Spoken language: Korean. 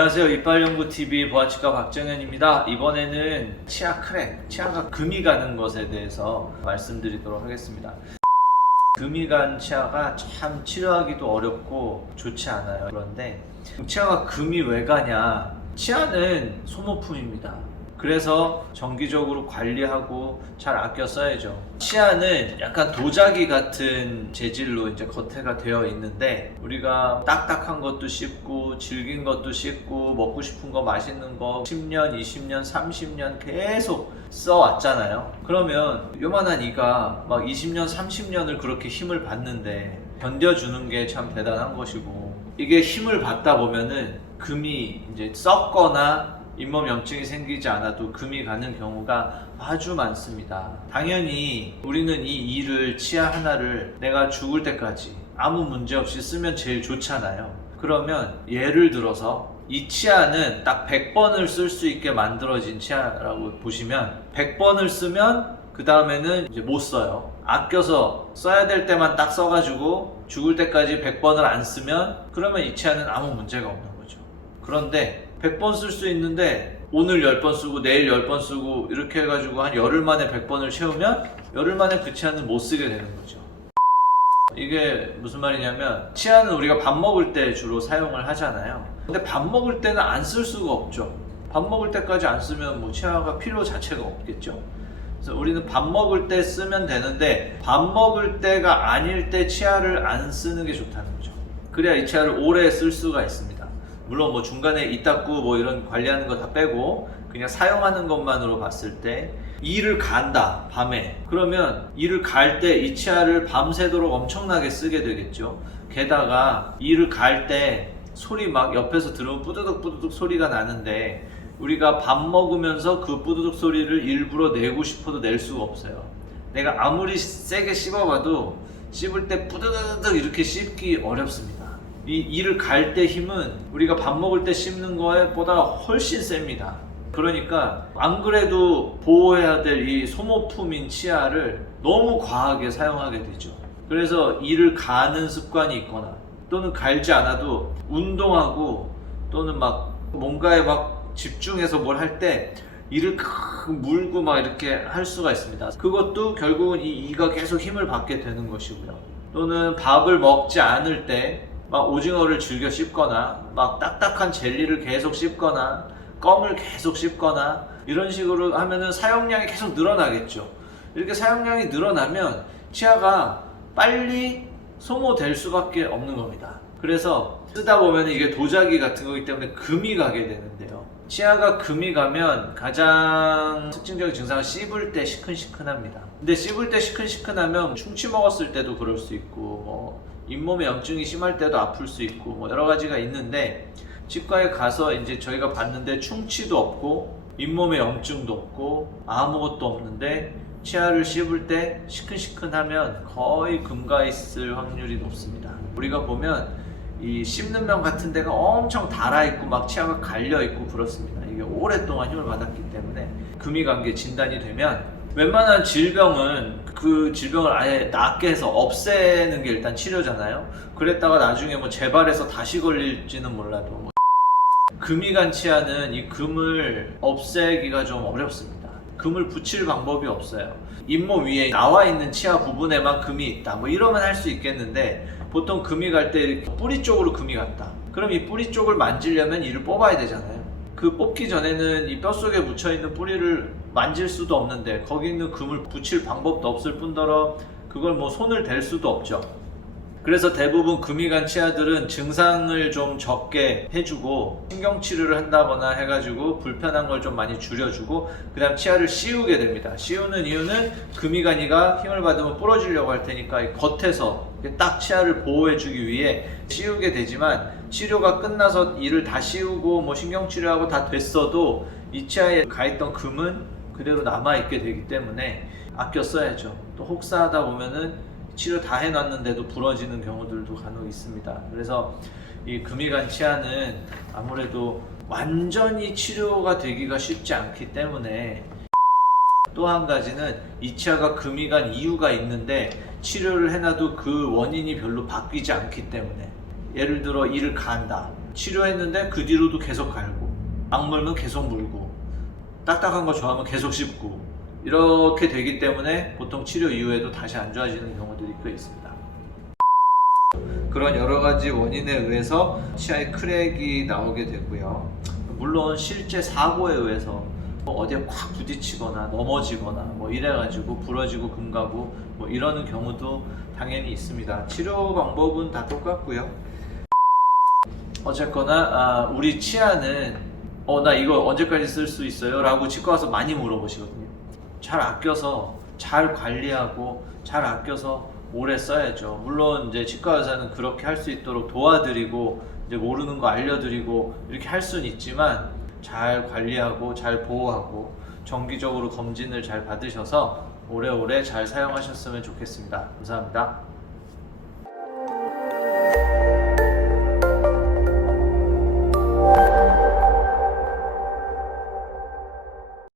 안녕하세요. 이빨연구TV 보아치과 박정현입니다. 이번에는 치아 크랙, 치아가 금이 가는 것에 대해서 말씀드리도록 하겠습니다. 금이 간 치아가 참 치료하기도 어렵고 좋지 않아요. 그런데 치아가 금이 왜 가냐? 치아는 소모품입니다. 그래서 정기적으로 관리하고 잘 아껴 써야죠. 치아는 약간 도자기 같은 재질로 이제 겉에가 되어 있는데, 우리가 딱딱한 것도 씹고 질긴 것도 씹고 먹고 싶은 거 맛있는 거 10년, 20년, 30년 계속 써왔잖아요. 그러면 요만한 이가 막 20년, 30년을 그렇게 힘을 받는데 견뎌주는 게 참 대단한 것이고, 이게 힘을 받다 보면은 금이 이제 썩거나 잇몸 염증이 생기지 않아도 금이 가는 경우가 아주 많습니다. 당연히 우리는 이 이를, 치아 하나를 내가 죽을 때까지 아무 문제 없이 쓰면 제일 좋잖아요. 그러면 예를 들어서 이 치아는 딱 100번을 쓸 수 있게 만들어진 치아라고 보시면, 100번을 쓰면 그 다음에는 이제 못 써요. 아껴서 써야 될 때만 딱 써가지고 죽을 때까지 100번을 안 쓰면, 그러면 이 치아는 아무 문제가 없는 거죠. 그런데 100번 쓸 수 있는데 오늘 10번 쓰고 내일 10번 쓰고 이렇게 해가지고 한 열흘 만에 100번을 채우면 열흘 만에 그 치아는 못 쓰게 되는 거죠. 이게 무슨 말이냐면, 치아는 우리가 밥 먹을 때 주로 사용을 하잖아요. 근데 밥 먹을 때는 안 쓸 수가 없죠. 밥 먹을 때까지 안 쓰면 뭐 치아가 필요 자체가 없겠죠. 그래서 우리는 밥 먹을 때 쓰면 되는데, 밥 먹을 때가 아닐 때 치아를 안 쓰는 게 좋다는 거죠. 그래야 이 치아를 오래 쓸 수가 있습니다. 물론 뭐 중간에 이 닦고 뭐 이런 관리하는 거 다 빼고 그냥 사용하는 것만으로 봤을 때, 이를 간다 밤에, 그러면 이를 갈 때 이 치아를 밤새도록 엄청나게 쓰게 되겠죠. 게다가 이를 갈 때 소리 막 옆에서 들으면 뿌드득 뿌드득 소리가 나는데, 우리가 밥 먹으면서 그 뿌드득 소리를 일부러 내고 싶어도 낼 수가 없어요. 내가 아무리 세게 씹어봐도 씹을 때 뿌드득 이렇게 씹기 어렵습니다. 이 이를 갈 때 힘은 우리가 밥 먹을 때 씹는 거에 보다 훨씬 셉니다. 그러니까 안 그래도 보호해야 될 이 소모품인 치아를 너무 과하게 사용하게 되죠. 그래서 이를 가는 습관이 있거나, 또는 갈지 않아도 운동하고 또는 막 뭔가에 막 집중해서 뭘 할 때 이를 물고 막 이렇게 할 수가 있습니다. 그것도 결국은 이 이가 계속 힘을 받게 되는 것이고요. 또는 밥을 먹지 않을 때 막 오징어를 즐겨 씹거나, 막 딱딱한 젤리를 계속 씹거나, 껌을 계속 씹거나, 이런 식으로 하면은 사용량이 계속 늘어나겠죠. 이렇게 사용량이 늘어나면 치아가 빨리 소모될 수밖에 없는 겁니다. 그래서 쓰다 보면 이게 도자기 같은 거기 때문에 금이 가게 되는데요. 치아가 금이 가면 가장 특징적인 증상은 씹을 때 시큰시큰합니다. 근데 씹을 때 시큰시큰하면 충치 먹었을 때도 그럴 수 있고, 뭐 잇몸에 염증이 심할 때도 아플 수 있고, 뭐 여러 가지가 있는데, 치과에 가서 이제 저희가 봤는데 충치도 없고 잇몸에 염증도 없고 아무것도 없는데 치아를 씹을 때 시큰시큰하면 거의 금가 있을 확률이 높습니다. 우리가 보면 이 씹는 면 같은 데가 엄청 달아있고 막 치아가 갈려있고 그렇습니다. 이게 오랫동안 힘을 받았기 때문에 금이 간 게 진단이 되면, 웬만한 질병은 그 질병을 아예 낫게 해서 없애는 게 일단 치료잖아요. 그랬다가 나중에 뭐 재발해서 다시 걸릴지는 몰라도, 뭐 금이 간 치아는 이 금을 없애기가 좀 어렵습니다. 금을 붙일 방법이 없어요. 잇몸 위에 나와 있는 치아 부분에만 금이 있다, 뭐 이러면 할 수 있겠는데, 보통 금이 갈 때 뿌리 쪽으로 금이 갔다. 그럼 이 뿌리 쪽을 만지려면 이를 뽑아야 되잖아요. 그 뽑기 전에는 이 뼛속에 묻혀있는 뿌리를 만질 수도 없는데, 거기 있는 금을 붙일 방법도 없을 뿐더러 그걸 뭐 손을 댈 수도 없죠. 그래서 대부분 금이 간 치아들은 증상을 좀 적게 해주고 신경치료를 한다거나 해가지고 불편한 걸 좀 많이 줄여주고, 그 다음 치아를 씌우게 됩니다. 씌우는 이유는 금이 간 이가 힘을 받으면 부러지려고 할 테니까 이 겉에서 딱 치아를 보호해주기 위해 씌우게 되지만, 치료가 끝나서 이를 다 씌우고 뭐 신경치료하고 다 됐어도 이 치아에 가있던 금은 그대로 남아있게 되기 때문에 아껴 써야죠. 또 혹사하다 보면은 치료 다 해놨는데도 부러지는 경우들도 간혹 있습니다. 그래서 이 금이 간 치아는 아무래도 완전히 치료가 되기가 쉽지 않기 때문에, 또 한 가지는 이 치아가 금이 간 이유가 있는데 치료를 해놔도 그 원인이 별로 바뀌지 않기 때문에, 예를 들어 이를 간다. 치료했는데 그 뒤로도 계속 갈고, 악물면 계속 물고, 딱딱한 거 좋아하면 계속 씹고, 이렇게 되기 때문에 보통 치료 이후에도 다시 안 좋아지는 경우들이 꽤 있습니다. 그런 여러 가지 원인에 의해서 치아에 크랙이 나오게 되고요. 물론 실제 사고에 의해서 어디에 콱 부딪히거나 넘어지거나 뭐 이래가지고 부러지고 금 가고 뭐 이러는 경우도 당연히 있습니다. 치료 방법은 다 똑같고요. 어쨌거나 우리 치아는 나 이거 언제까지 쓸 수 있어요? 라고 치과 와서 많이 물어보시거든요. 잘 아껴서 잘 관리하고 잘 아껴서 오래 써야죠. 물론 이제 치과 의사는 그렇게 할 수 있도록 도와드리고 이제 모르는 거 알려드리고 이렇게 할 수는 있지만 잘 관리하고 잘 보호하고 정기적으로 검진을 잘 받으셔서 오래오래 잘 사용하셨으면 좋겠습니다. 감사합니다.